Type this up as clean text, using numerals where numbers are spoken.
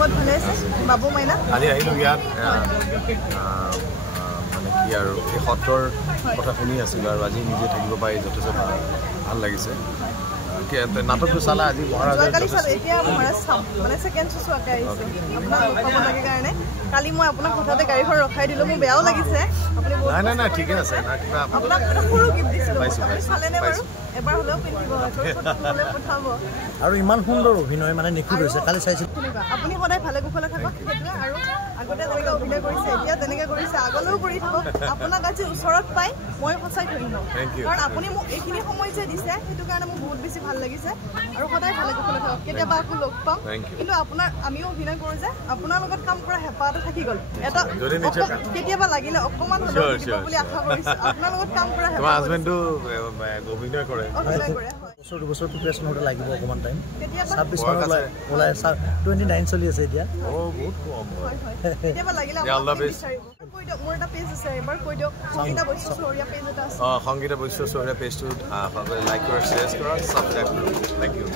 লগত ভালে আছে বাবু মাইনা আজি আহিলোঁ ইয়াত মানে কি আৰু এই সত্ৰৰ কথা শুনি আছিলোঁ আৰু আজি নিজে থাকিব পাৰি যথেষ্ট ভাল লাগিছে নাটকটো চালা আজি যোৱাকালি চালোঁ এতিয়া মহাৰাজ চাম মানে ছেকেণ্ড শ্ব' চোৱাকৈ আহিছোঁ আপোনাক লগ পাব লাগে কাৰণে কালি মই আপোনাক হঠাতে গাড়ীখন ৰখাই দিলোঁ মোৰ বেয়াও লাগিছে আপুনি নাই ঠিকে আছে আপোনাক এটা সৰু গিফ্ট দিছিলোঁ আপুনি চালেনে বাৰু এবাৰ হ'লেও পিন্ধিব পঠাব আৰু ইমান সুন্দৰ অভিনয় মানে নিখুঁত হৈছে কালি চাইছিলোঁ আপুনি সদায় ভালে কুশলে থাকক সেইটোৱে আৰু আগতে যেনেকৈ অভিনয় কৰিছে এতিয়া তেনেকৈ কৰিছে আগলৈও কৰি থাকক আপোনাক আজি ওচৰত পাই মই সঁচাই ধন্য কাৰণ আপুনি মোক এইখিনি সময় যে দিছে সেইটো কাৰণে মোৰ বহুত বেছি ভাল লাগিছে আৰু সদায় ভালে কুশলে থাকক কেতিয়াবা আকৌ লগ পাম কিন্তু আপোনাৰ আমিও অভিনয় কৰোঁ যে আপোনাৰ লগত কাম কৰা হেঁপাহ এটা থাকি গ'ল এটা কেতিয়াবা লাগিলে অকণমান হ'লেও দিব বুলি আশা কৰিছোঁ আপোনাৰ লগত কাম কৰা হেঁপাহ হাজবেণ্ডটো অভিনয় কৰে বছৰ দুবছৰ প্ৰিপাৰেশ্যন হ'লে লাগিব অকণমান টাইম 26 মানত ওলাই 29 চলি আছে এতিয়া বহুত কম কেতিয়াবা লাগিলে কৈ দিয়ক মোৰ এটা পেজ আছে এবাৰ কৈ দিয়ক সংগীতা বৈশ্য চহৰীয়া পেজ এটা আছে সংগীতা বৈশ্য চহৰীয়া পেজটো লাইক কৰা শ্বেয়াৰ কৰা ছাবস্ক্ৰাইব কৰা থেংক ইউ